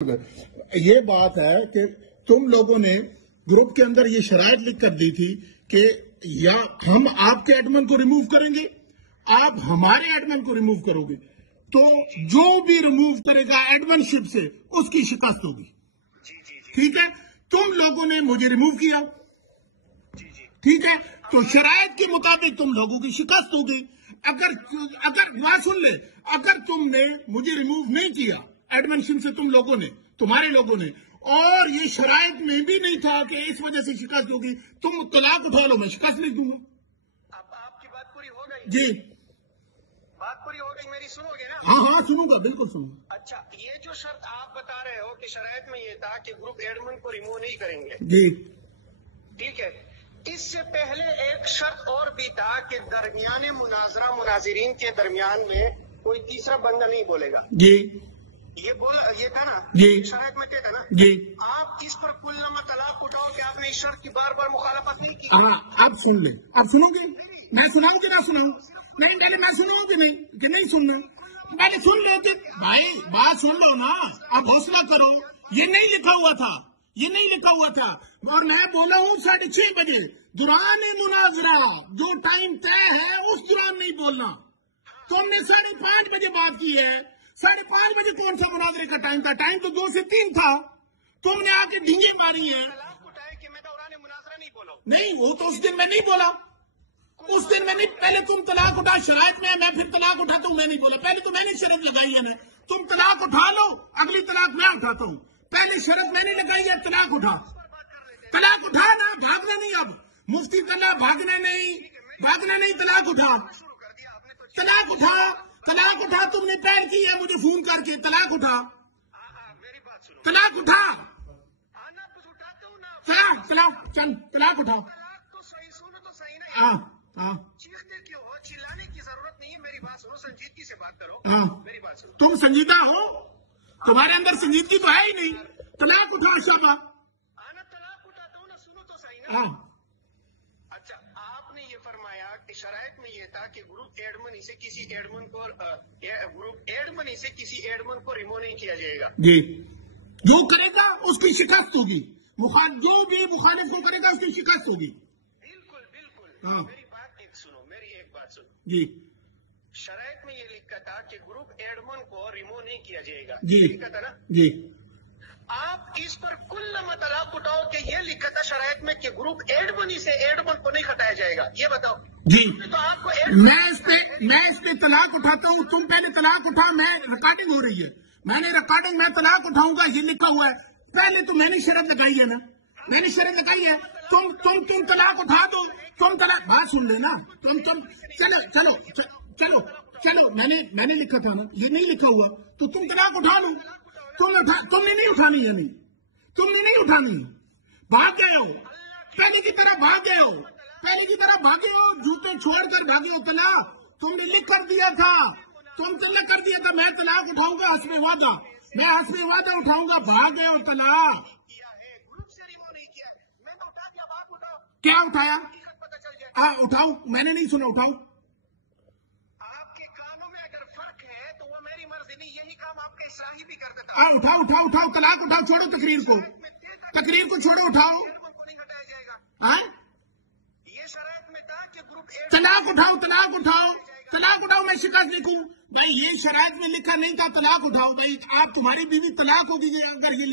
یہ بات ہے کہ تم لوگوں نے گروپ کے اندر یہ شرائط لکھ کر دی تھی کہ یا ہم آپ کے ایڈمن کو ریموو کریں گے، آپ ہمارے ایڈمن کو ریموو کرو گے، تو جو بھی ریموو کرے گا ایڈمن شپ سے اس کی شکست ہوگی۔ ٹھیک ہے، تم لوگوں نے مجھے ریموو کیا، ٹھیک ہے، تو شرائط کے مطابق تم لوگوں کی شکست ہوگی۔ اگر بات سن لے، اگر تم نے مجھے ریموو نہیں کیا ایڈمن شپ سے، تمہارے لوگوں نے، اور یہ شرائط میں بھی نہیں تھا کہ اس وجہ سے شکست ہوگی، تم طلاق اٹھا لو، میں شکست نہیں دوں گا۔ اب آپ کی بات پوری ہو گئی؟ جی بات پوری ہو گئی، میری سنو گے نا؟ ہاں سنوں گا، بالکل سنوں گا۔ اچھا، یہ جو شرط آپ بتا رہے ہو کہ شرائط میں یہ تھا کہ گروپ ایڈمن کو ریموو نہیں کریں گے، جی ٹھیک ہے، اس سے پہلے ایک شرط اور بھی تھا کہ درمیان مناظرہ مناظرین کے درمیان میں کوئی تیسرا بندہ نہیں بولے گا۔ جی یہ تھا نا؟ جی شرائط میں کیا تھا نا؟ جی آپ اس پر کل نامہ طلاق اٹھاؤ کہ آپ نے اس شرط کی بار بار مخالفت نہیں کی۔ ہاں، اب سن لیں، اب سنو گے؟ میں سناؤں کہ نہ سناؤں؟ نہیں، پہلے میں سناؤں کہ نہیں، کہ نہیں سننا؟ پہلے سن لو کہ بھائی بات سن لو نا، اب حوصلہ کرو۔ یہ نہیں لکھا ہوا تھا، یہ نہیں لکھا ہوا تھا، اور میں بولا ہوں 6:30 بجے دوران مناظرہ جو ٹائم طے ہے اس دوران نہیں بولنا۔ تم نے 5:30 بجے بات کی ہے، 5:30 بجے کون سا مناظرے کا ٹائم تھا؟ ٹائم تو 2 سے 3 تھا، تم نے آ کے ڈھینگی ماری ہے۔ طلاق اٹھائے کہ میں دوران مناظرہ نہیں بولا ہوں۔ نہیں، وہ تو اس دن میں نہیں بولا، اس دن میں نہیں، پہلے تم طلاق اٹھا، شرائط میں میں پھر طلاق اٹھاتا ہوں، میں نہیں بولا، پہلے تو میں نے شرط لگائی ہے نا، تم طلاق اٹھا لو، اگلی طلاق میں اٹھاتا ہوں، پہلے شرط میں نے لگائی ہے، طلاق اٹھا، طلاق اٹھا نا، بھاگنا نہیں، اب مفتی طلع بھاگنا نہیں، طلاق اٹھا، طلاق اٹھا، طلاق اٹھا، تم نے پیر کی ہے مجھے فون کر کے، طلاق اٹھا، میری بات سنو، طلاق اٹھا، آنا تو اٹھاتا ہوں نا۔ چل طلاق اٹھا۔ طلاق تو صحیح، سنو تو صحیح نہیں، ہاں چیختے کیوں ہو؟ چلانے کی ضرورت نہیں ہے، میری بات سنو، سنجیدگی سے بات کرو، ہاں، میری بات سنو۔ تم سنجیدہ ہو؟ تمہارے اندر سنجیدگی تو ہے ہی نہیں، طلاق اٹھا شابہ۔ آنا طلاق اٹھاتا ہوں نا، سنو تو صحیح نا۔ ہاں اچھا، آپ نے یہ فرمایا کہ شرائط میں یہ تھا کہ گروپ ایڈمن اسے کسی ایڈمن کو ریمو نہیں کیا جائے گا۔ جی، جو کرے گا اس کی شکست ہوگی، جو بھی مخالف کو کرے گا اس کی شکست ہوگی۔ بالکل، ہاں۔ میری بات ایک سنو، میری ایک بات سنو، جی شرائط میں یہ لکھا تھا کہ گروپ ایڈمن کو ریمو نہیں کیا جائے گا، جی یہ لکھا تھا نا؟ جی آپ اس پر کل نامہ طلاق اٹھاؤ کہ یہ لکھا تھا شرائط میں کہ گروپ ایڈمن سے ایڈمن کو نہیں ہٹایا جائے گا، یہ بتاؤ۔ جی، تو آپ کو میں اس پہ طلاق اٹھاتا ہوں، تم پہلے طلاق اٹھا، میں ریکارڈنگ ہو رہی ہے، میں طلاق اٹھاؤں گا، یہ لکھا ہوا ہے، پہلے تو میں نے شرط لگائی ہے نا، میں نے شرط لگائی ہے، تم طلاق اٹھا دو، تم طلاق، بات سن لینا، چلو میں نے لکھا تھا نا، یہ نہیں لکھا ہوا، تو تم طلاق اٹھا لو، تم نے نہیں اٹھانی ہے، نہیں تم نے نہیں اٹھانی ہے، بھاگ گئے ہو، پہلے کی طرح بھاگے ہو، جوتے چھوڑ کر بھاگے ہو، طلاق تم نے لکھ کر دیا تھا، میں طلاق اٹھاؤں گا، حسب وعدہ اٹھاؤں گا، بھاگ گئے ہو، طلاق گروپ سے ریمو نہیں کیا، میں تو اٹھا دیا، آپ اٹھاؤ، کیا اٹھایا؟ حقیقت پتہ چل جائے۔ ہاں اٹھاؤ، میں نے نہیں سنا، اٹھاؤ، آپ کے کاموں میں اگر فرق ہے تو وہ میری مرضی نہیں، یہی کام آپ کے اسرائیلی بھی کرتا تھا۔ ہاں اٹھاؤ، طلاق اٹھاؤ، چھوڑو تقریر کو چھوڑو، اٹھاؤ، ایڈمن کو نہیں ہٹایا جائے گا، ہاں یہ شرائط میں تھا کہ گروپ طلاق اٹھاؤ، میں شکست لکھوں؟ بھائی یہ شرائط میں لکھا نہیں تھا، طلاق اٹھاؤ، بھائی آپ تمہاری بیوی طلاق ہوگی اگر یہ